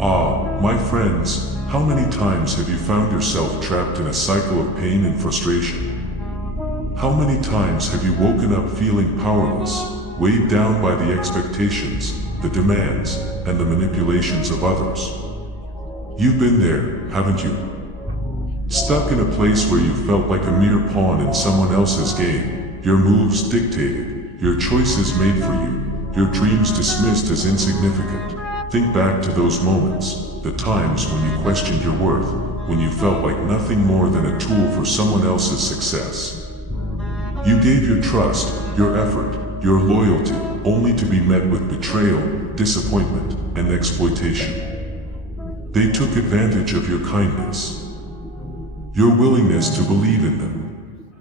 Ah, my friends, how many times have you found yourself trapped in a cycle of pain and frustration? How many times have you woken up feeling powerless, weighed down by the expectations, the demands, and the manipulations of others? You've been there, haven't you? Stuck in a place where you felt like a mere pawn in someone else's game, your moves dictated, your choices made for you, your dreams dismissed as insignificant. Think back to those moments, the times when you questioned your worth, when you felt like nothing more than a tool for someone else's success. You gave your trust, your effort, your loyalty, only to be met with betrayal, disappointment, and exploitation. They took advantage of your kindness, your willingness to believe in them.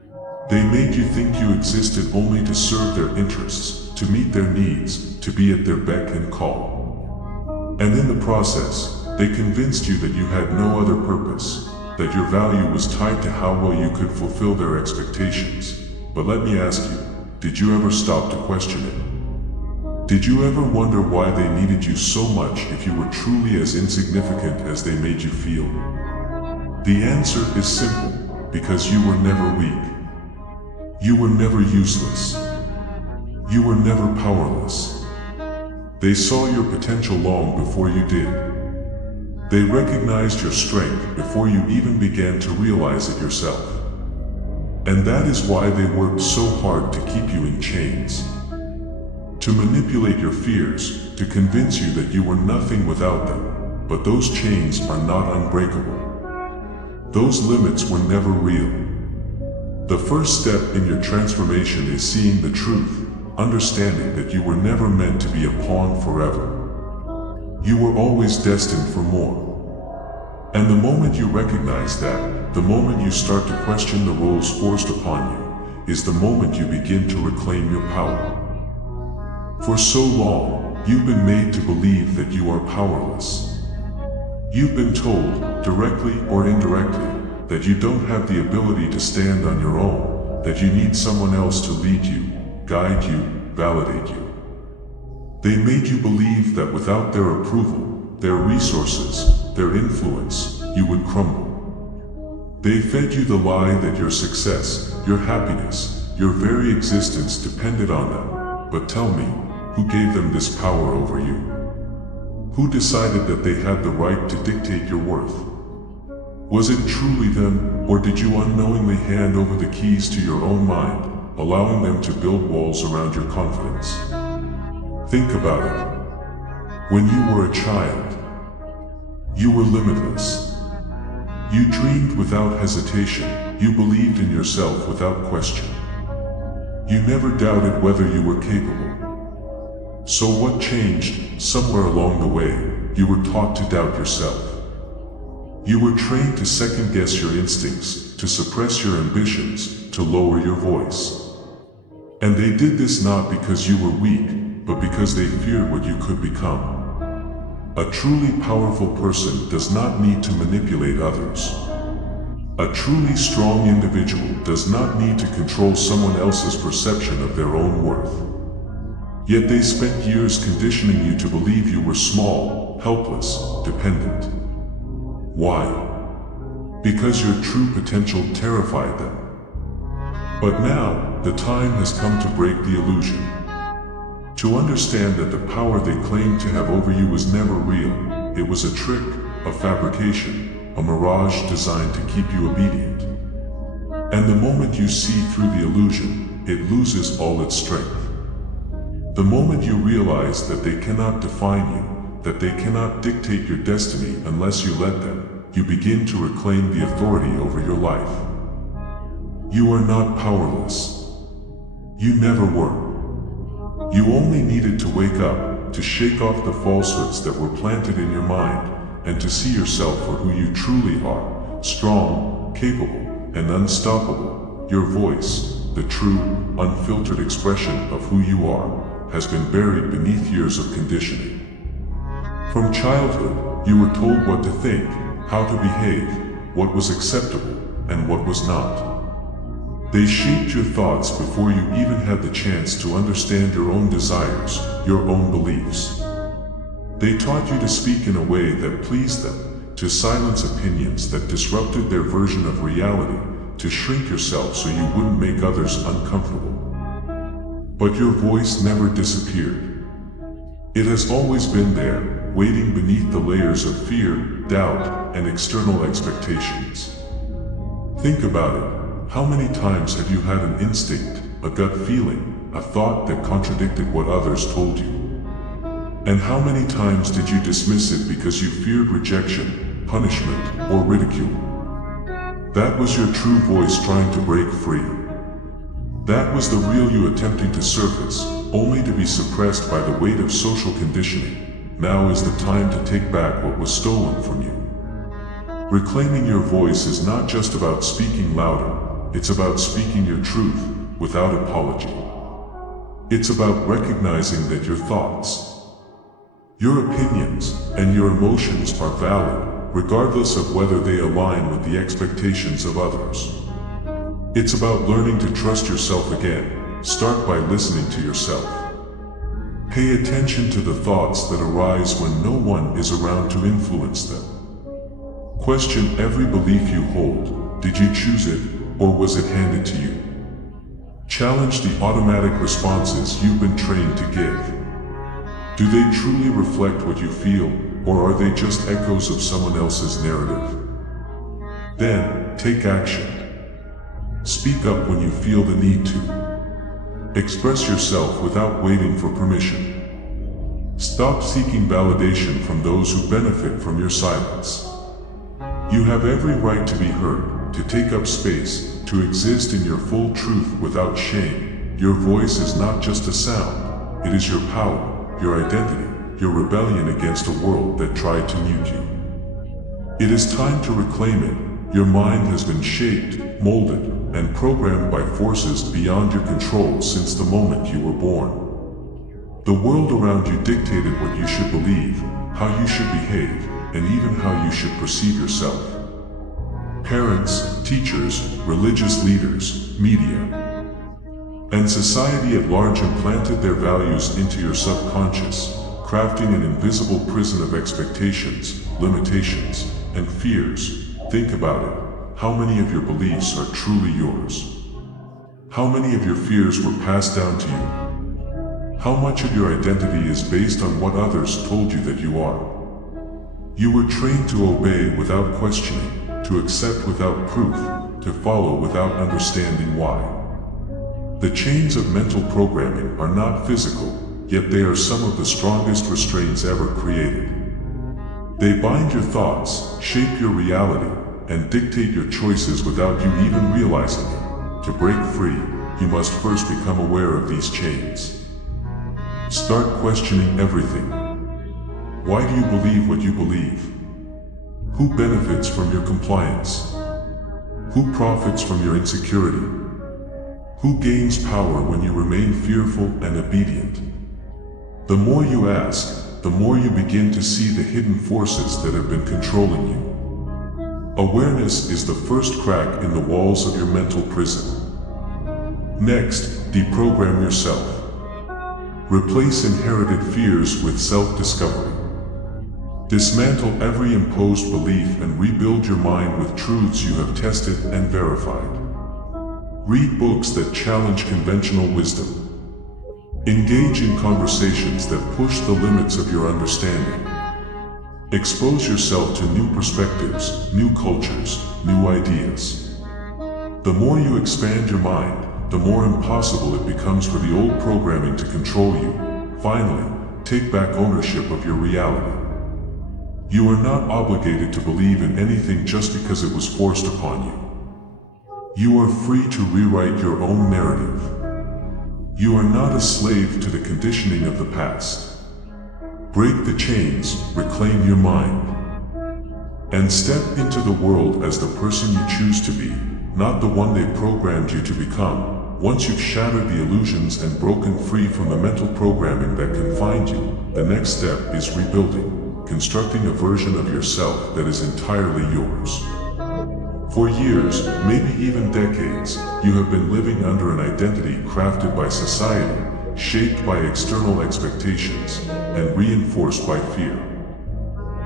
They made you think you existed only to serve their interests, to meet their needs, to be at their beck and call. And in the process, they convinced you that you had no other purpose, that your value was tied to how well you could fulfill their expectations. But let me ask you, did you ever stop to question it? Did you ever wonder why they needed you so much if you were truly as insignificant as they made you feel? The answer is simple, because you were never weak. You were never useless. You were never powerless. They saw your potential long before you did. They recognized your strength before you even began to realize it yourself. And that is why they worked so hard to keep you in chains. To manipulate your fears, to convince you that you were nothing without them. But those chains are not unbreakable. Those limits were never real. The first step in your transformation is seeing the truth. Understanding that you were never meant to be a pawn forever. You were always destined for more. And the moment you recognize that, the moment you start to question the roles forced upon you, is the moment you begin to reclaim your power. For so long, you've been made to believe that you are powerless. You've been told, directly or indirectly, that you don't have the ability to stand on your own, that you need someone else to lead you, guide you, validate you. They made you believe that without their approval, their resources, their influence, you would crumble. They fed you the lie that your success, your happiness, your very existence depended on them. But tell me, who gave them this power over you? Who decided that they had the right to dictate your worth? Was it truly them, or did you unknowingly hand over the keys to your own mind, allowing them to build walls around your confidence? Think about it. When you were a child, you were limitless. You dreamed without hesitation. You believed in yourself without question. You never doubted whether you were capable. So what changed? Somewhere along the way, you were taught to doubt yourself. You were trained to second-guess your instincts, to suppress your ambitions, to lower your voice. And they did this not because you were weak, but because they feared what you could become. A truly powerful person does not need to manipulate others. A truly strong individual does not need to control someone else's perception of their own worth. Yet they spent years conditioning you to believe you were small, helpless, dependent. Why? Because your true potential terrified them. But now, the time has come to break the illusion. To understand that the power they claimed to have over you was never real. It was a trick, a fabrication, a mirage designed to keep you obedient. And the moment you see through the illusion, it loses all its strength. The moment you realize that they cannot define you, that they cannot dictate your destiny unless you let them, you begin to reclaim the authority over your life. You are not powerless. You never were. You only needed to wake up, to shake off the falsehoods that were planted in your mind, and to see yourself for who you truly are, strong, capable, and unstoppable. Your voice, the true, unfiltered expression of who you are, has been buried beneath years of conditioning. From childhood, you were told what to think, how to behave, what was acceptable, and what was not. They shaped your thoughts before you even had the chance to understand your own desires, your own beliefs. They taught you to speak in a way that pleased them, to silence opinions that disrupted their version of reality, to shrink yourself so you wouldn't make others uncomfortable. But your voice never disappeared. It has always been there, waiting beneath the layers of fear, doubt, and external expectations. Think about it. How many times have you had an instinct, a gut feeling, a thought that contradicted what others told you? And how many times did you dismiss it because you feared rejection, punishment, or ridicule? That was your true voice trying to break free. That was the real you attempting to surface, only to be suppressed by the weight of social conditioning. Now is the time to take back what was stolen from you. Reclaiming your voice is not just about speaking louder, it's about speaking your truth, without apology. It's about recognizing that your thoughts, your opinions, and your emotions are valid, regardless of whether they align with the expectations of others. It's about learning to trust yourself again. Start by listening to yourself. Pay attention to the thoughts that arise when no one is around to influence them. Question every belief you hold. Did you choose it, or was it handed to you? Challenge the automatic responses you've been trained to give. Do they truly reflect what you feel, or are they just echoes of someone else's narrative? Then, take action. Speak up when you feel the need to. Express yourself without waiting for permission. Stop seeking validation from those who benefit from your silence. You have every right to be heard, to take up space, to exist in your full truth without shame. Your voice is not just a sound, it is your power, your identity, your rebellion against a world that tried to mute you. It is time to reclaim it. Your mind has been shaped, molded, and programmed by forces beyond your control since the moment you were born. The world around you dictated what you should believe, how you should behave, and even how you should perceive yourself. Parents, teachers, religious leaders, media, and society at large implanted their values into your subconscious, crafting an invisible prison of expectations, limitations, and fears. Think about it. How many of your beliefs are truly yours? How many of your fears were passed down to you? How much of your identity is based on what others told you that you are? You were trained to obey without questioning, to accept without proof, to follow without understanding why. The chains of mental programming are not physical, yet they are some of the strongest restraints ever created. They bind your thoughts, shape your reality, and dictate your choices without you even realizing it. To break free, you must first become aware of these chains. Start questioning everything. Why do you believe what you believe? Who benefits from your compliance? Who profits from your insecurity? Who gains power when you remain fearful and obedient? The more you ask, the more you begin to see the hidden forces that have been controlling you. Awareness is the first crack in the walls of your mental prison. Next, deprogram yourself. Replace inherited fears with self-discovery. Dismantle every imposed belief and rebuild your mind with truths you have tested and verified. Read books that challenge conventional wisdom. Engage in conversations that push the limits of your understanding. Expose yourself to new perspectives, new cultures, new ideas. The more you expand your mind, the more impossible it becomes for the old programming to control you. Finally, take back ownership of your reality. You are not obligated to believe in anything just because it was forced upon you. You are free to rewrite your own narrative. You are not a slave to the conditioning of the past. Break the chains, reclaim your mind, and step into the world as the person you choose to be, not the one they programmed you to become. Once you've shattered the illusions and broken free from the mental programming that confined you, the next step is rebuilding, constructing a version of yourself that is entirely yours. For years, maybe even decades, you have been living under an identity crafted by society, shaped by external expectations, and reinforced by fear.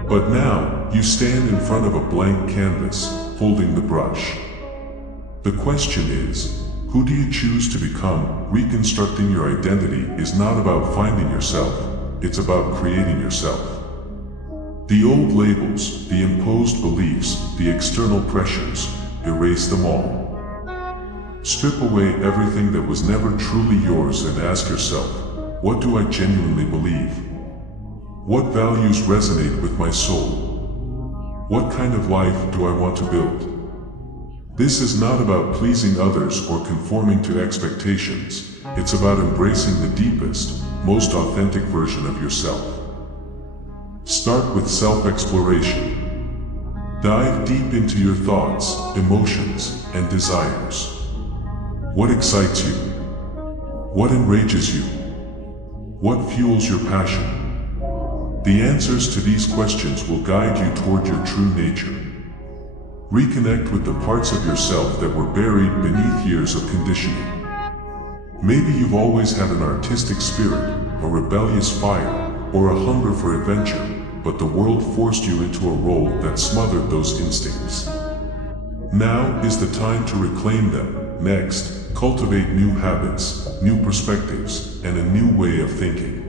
But now, you stand in front of a blank canvas, holding the brush. The question is, who do you choose to become? Reconstructing your identity is not about finding yourself, it's about creating yourself. The old labels, the imposed beliefs, the external pressures, erase them all. Strip away everything that was never truly yours and ask yourself, what do I genuinely believe? What values resonate with my soul? What kind of life do I want to build? This is not about pleasing others or conforming to expectations. It's about embracing the deepest, most authentic version of yourself. Start with self-exploration. Dive deep into your thoughts, emotions, and desires. What excites you? What enrages you? What fuels your passion? The answers to these questions will guide you toward your true nature. Reconnect with the parts of yourself that were buried beneath years of conditioning. Maybe you've always had an artistic spirit, a rebellious fire, or a hunger for adventure, but the world forced you into a role that smothered those instincts. Now is the time to reclaim them. Next, cultivate new habits, new perspectives, and a new way of thinking.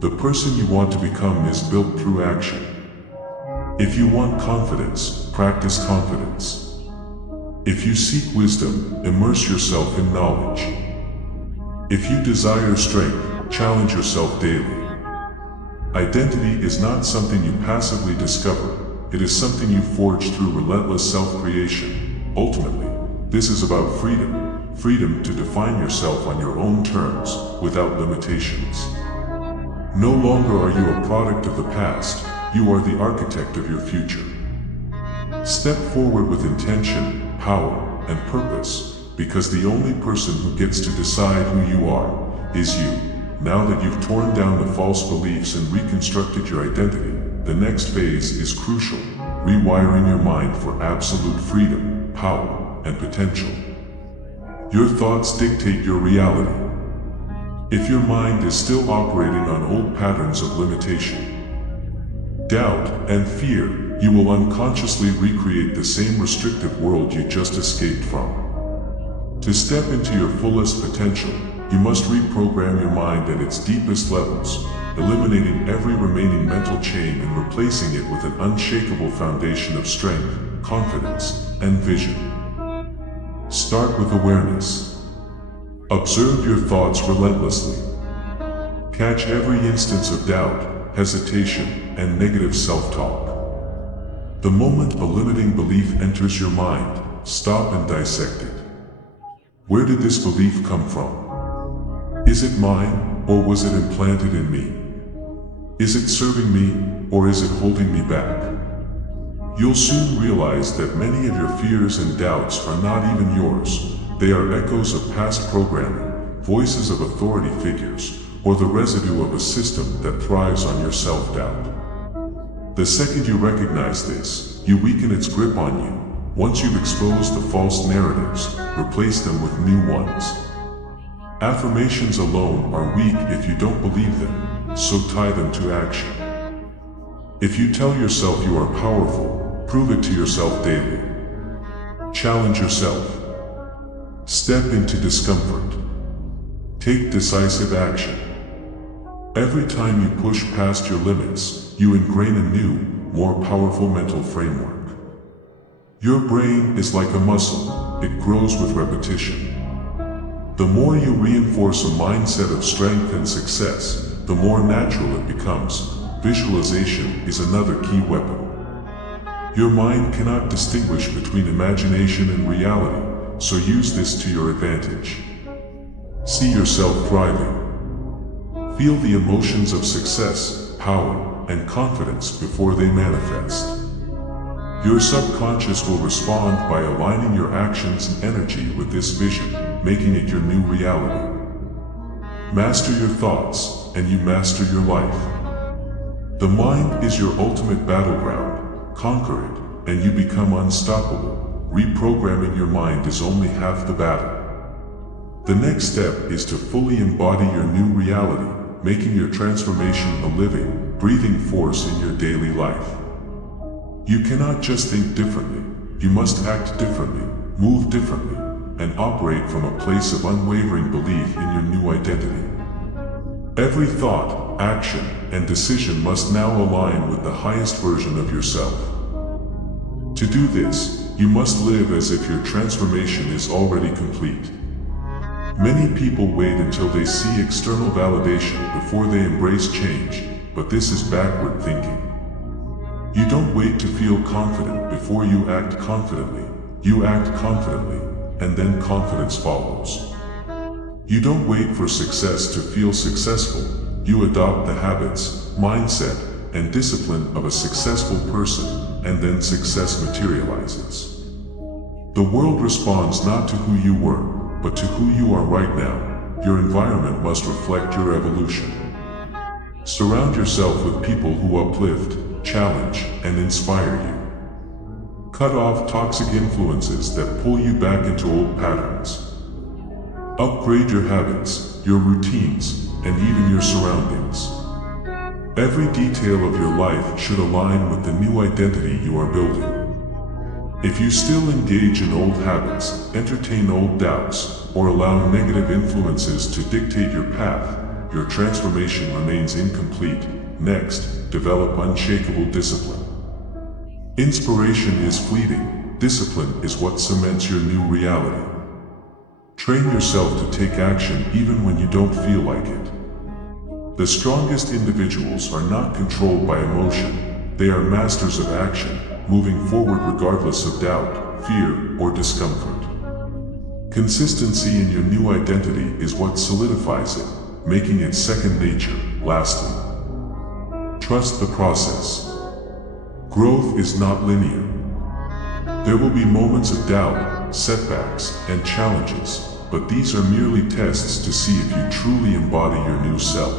The person you want to become is built through action. If you want confidence, practice confidence. If you seek wisdom, immerse yourself in knowledge. If you desire strength, challenge yourself daily. Identity is not something you passively discover, it is something you forge through relentless self-creation. Ultimately, this is about freedom to define yourself on your own terms, without limitations. No longer are you a product of the past, you are the architect of your future. Step forward with intention, power, and purpose, because the only person who gets to decide who you are is you. Now that you've torn down the false beliefs and reconstructed your identity, the next phase is crucial, rewiring your mind for absolute freedom, power, and potential. Your thoughts dictate your reality. If your mind is still operating on old patterns of limitation, doubt, and fear, you will unconsciously recreate the same restrictive world you just escaped from. To step into your fullest potential, you must reprogram your mind at its deepest levels, eliminating every remaining mental chain and replacing it with an unshakable foundation of strength, confidence, and vision. Start with awareness. Observe your thoughts relentlessly. Catch every instance of doubt, hesitation, and negative self-talk. The moment a limiting belief enters your mind, stop and dissect it. Where did this belief come from? Is it mine, or was it implanted in me? Is it serving me, or is it holding me back? You'll soon realize that many of your fears and doubts are not even yours. They are echoes of past programming, voices of authority figures, or the residue of a system that thrives on your self-doubt. The second you recognize this, you weaken its grip on you. Once you've exposed the false narratives, replace them with new ones. Affirmations alone are weak if you don't believe them, so tie them to action. If you tell yourself you are powerful, prove it to yourself daily. Challenge yourself. Step into discomfort. Take decisive action. Every time you push past your limits, you ingrain a new, more powerful mental framework. Your brain is like a muscle, it grows with repetition. The more you reinforce a mindset of strength and success, the more natural it becomes. Visualization is another key weapon. Your mind cannot distinguish between imagination and reality, so use this to your advantage. See yourself thriving. Feel the emotions of success, power, and confidence before they manifest. Your subconscious will respond by aligning your actions and energy with this vision, making it your new reality. Master your thoughts, and you master your life. The mind is your ultimate battleground. Conquer it, and you become unstoppable. Reprogramming your mind is only half the battle. The next step is to fully embody your new reality, making your transformation a living, breathing force in your daily life. You cannot just think differently, you must act differently, move differently, and operate from a place of unwavering belief in your new identity. Every thought, action, and decision must now align with the highest version of yourself. To do this, you must live as if your transformation is already complete. Many people wait until they see external validation before they embrace change, but this is backward thinking. You don't wait to feel confident before you act confidently. You act confidently, and then confidence follows. You don't wait for success to feel successful. You adopt the habits, mindset, and discipline of a successful person, and then success materializes. The world responds not to who you were, but to who you are right now. Your environment must reflect your evolution. Surround yourself with people who uplift, challenge, and inspire you. Cut off toxic influences that pull you back into old patterns. Upgrade your habits, your routines, and even your surroundings. Every detail of your life should align with the new identity you are building. If you still engage in old habits, entertain old doubts, or allow negative influences to dictate your path, your transformation remains incomplete. Next, develop unshakable discipline. Inspiration is fleeting, discipline is what cements your new reality. Train yourself to take action even when you don't feel like it. The strongest individuals are not controlled by emotion, they are masters of action, moving forward regardless of doubt, fear, or discomfort. Consistency in your new identity is what solidifies it, making it second nature. Lastly, trust the process. Growth is not linear. There will be moments of doubt, setbacks, and challenges, but these are merely tests to see if you truly embody your new self.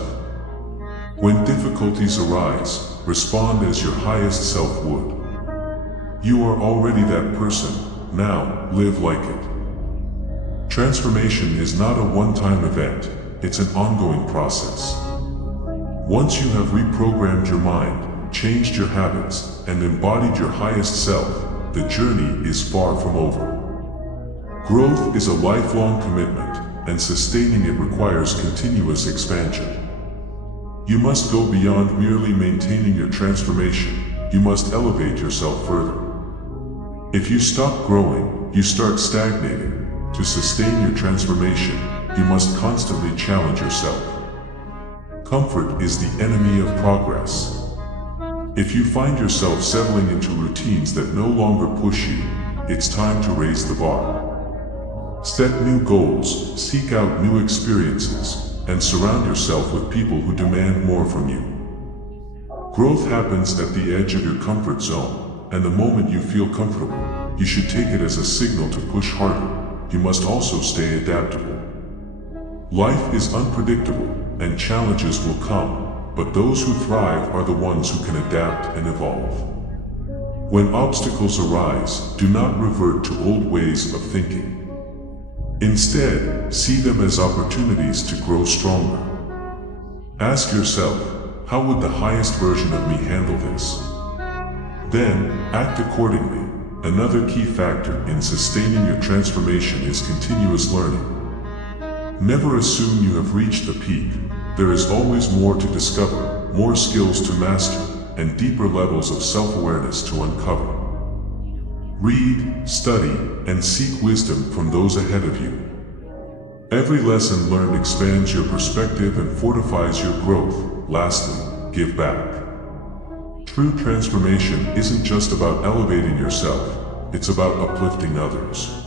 When difficulties arise, respond as your highest self would. You are already that person, now live like it. Transformation is not a one-time event, it's an ongoing process. Once you have reprogrammed your mind, changed your habits, and embodied your highest self, the journey is far from over. Growth is a lifelong commitment, and sustaining it requires continuous expansion. You must go beyond merely maintaining your transformation, you must elevate yourself further. If you stop growing, you start stagnating. To sustain your transformation, you must constantly challenge yourself. Comfort is the enemy of progress. If you find yourself settling into routines that no longer push you, it's time to raise the bar. Set new goals, seek out new experiences, and surround yourself with people who demand more from you. Growth happens at the edge of your comfort zone, and the moment you feel comfortable, you should take it as a signal to push harder. You must also stay adaptable. Life is unpredictable, and challenges will come, but those who thrive are the ones who can adapt and evolve. When obstacles arise, do not revert to old ways of thinking. Instead, see them as opportunities to grow stronger. Ask yourself, how would the highest version of me handle this? Then, act accordingly. Another key factor in sustaining your transformation is continuous learning. Never assume you have reached the peak. There is always more to discover, more skills to master, and deeper levels of self-awareness to uncover. Read, study, and seek wisdom from those ahead of you. Every lesson learned expands your perspective and fortifies your growth. Lastly, give back. True transformation isn't just about elevating yourself, it's about uplifting others.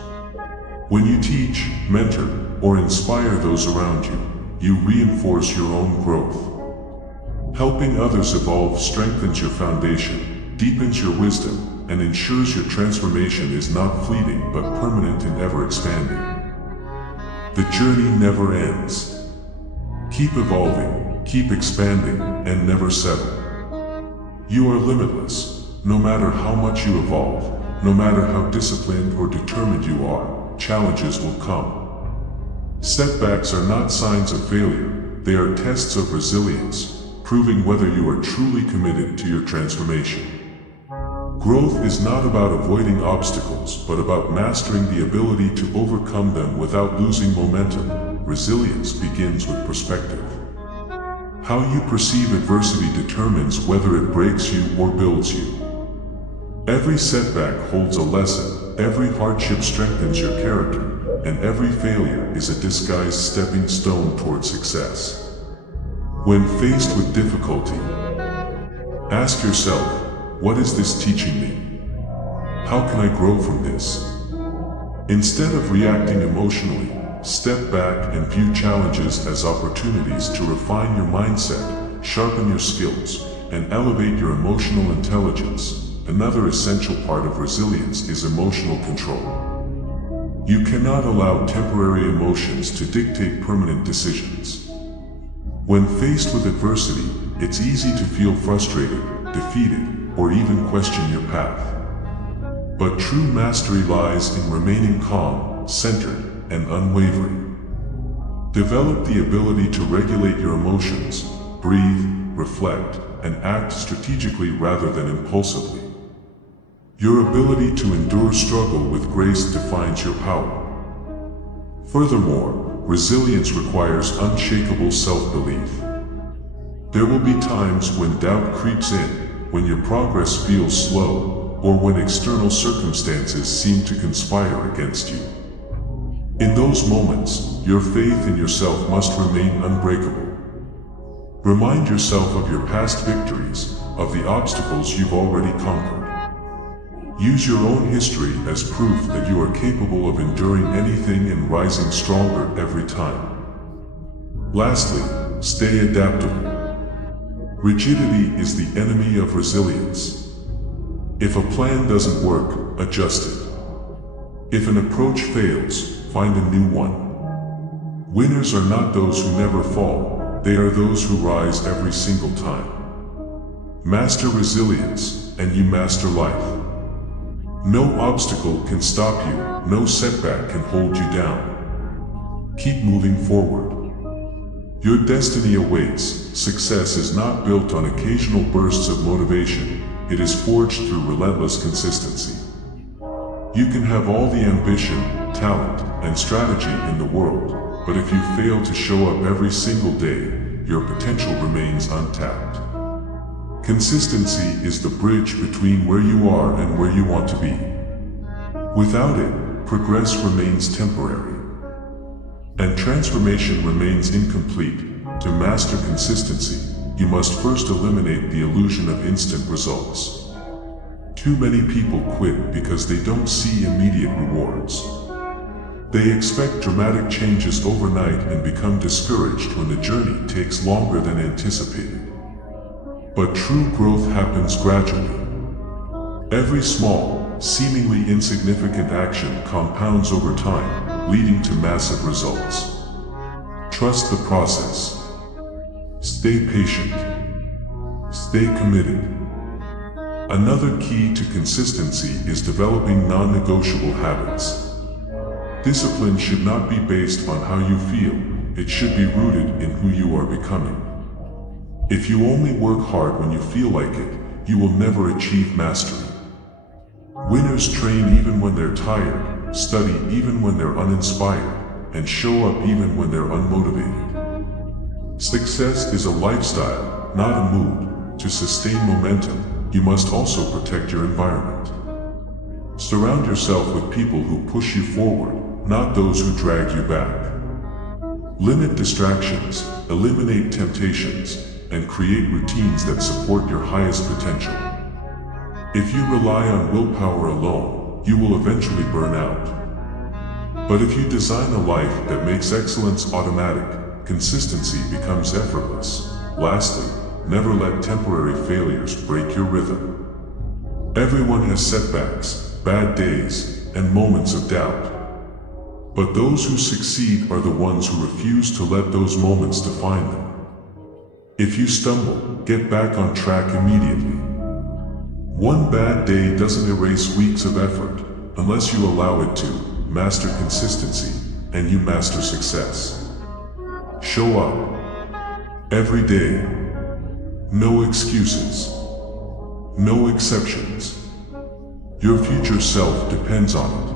When you teach, mentor, or inspire those around you, you reinforce your own growth. Helping others evolve strengthens your foundation, deepens your wisdom, and ensures your transformation is not fleeting but permanent and ever-expanding. The journey never ends. Keep evolving, keep expanding, and never settle. You are limitless. No matter how much you evolve, no matter how disciplined or determined you are, challenges will come. Setbacks are not signs of failure, they are tests of resilience, proving whether you are truly committed to your transformation. Growth is not about avoiding obstacles, but about mastering the ability to overcome them without losing momentum. Resilience begins with perspective. How you perceive adversity determines whether it breaks you or builds you. Every setback holds a lesson, every hardship strengthens your character, and every failure is a disguised stepping stone toward success. When faced with difficulty, ask yourself, what is this teaching me? How can I grow from this? Instead of reacting emotionally, step back and view challenges as opportunities to refine your mindset, sharpen your skills, and elevate your emotional intelligence. Another essential part of resilience is emotional control. You cannot allow temporary emotions to dictate permanent decisions. When faced with adversity, it's easy to feel frustrated, defeated, or even question your path. But true mastery lies in remaining calm, centered, and unwavering. Develop the ability to regulate your emotions, breathe, reflect, and act strategically rather than impulsively. Your ability to endure struggle with grace defines your power. Furthermore, resilience requires unshakable self-belief. There will be times when doubt creeps in, when your progress feels slow, or when external circumstances seem to conspire against you. In those moments, your faith in yourself must remain unbreakable. Remind yourself of your past victories, of the obstacles you've already conquered. Use your own history as proof that you are capable of enduring anything and rising stronger every time. Lastly, stay adaptable. Rigidity is the enemy of resilience. If a plan doesn't work, adjust it. If an approach fails, find a new one. Winners are not those who never fall, they are those who rise every single time. Master resilience, and you master life. No obstacle can stop you, no setback can hold you down. Keep moving forward. Your destiny awaits. Success is not built on occasional bursts of motivation, it is forged through relentless consistency. You can have all the ambition, talent, and strategy in the world, but if you fail to show up every single day, your potential remains untapped. Consistency is the bridge between where you are and where you want to be. Without it, progress remains temporary, and transformation remains incomplete. To master consistency, you must first eliminate the illusion of instant results. Too many people quit because they don't see immediate rewards. They expect dramatic changes overnight and become discouraged when the journey takes longer than anticipated. But true growth happens gradually. Every small, seemingly insignificant action compounds over time, leading to massive results. Trust the process. Stay patient. Stay committed. Another key to consistency is developing non-negotiable habits. Discipline should not be based on how you feel, it should be rooted in who you are becoming. If you only work hard when you feel like it, you will never achieve mastery. Winners train even when they're tired, study even when they're uninspired, and show up even when they're unmotivated. Success is a lifestyle, not a mood. To sustain momentum, you must also protect your environment. Surround yourself with people who push you forward, not those who drag you back. Limit distractions, eliminate temptations, and create routines that support your highest potential. If you rely on willpower alone, you will eventually burn out. But if you design a life that makes excellence automatic, consistency becomes effortless. Lastly, never let temporary failures break your rhythm. Everyone has setbacks, bad days, and moments of doubt. But those who succeed are the ones who refuse to let those moments define them. If you stumble, get back on track immediately. One bad day doesn't erase weeks of effort, unless you allow it to. Master consistency, and you master success. Show up. Every day. No excuses. No exceptions. Your future self depends on it.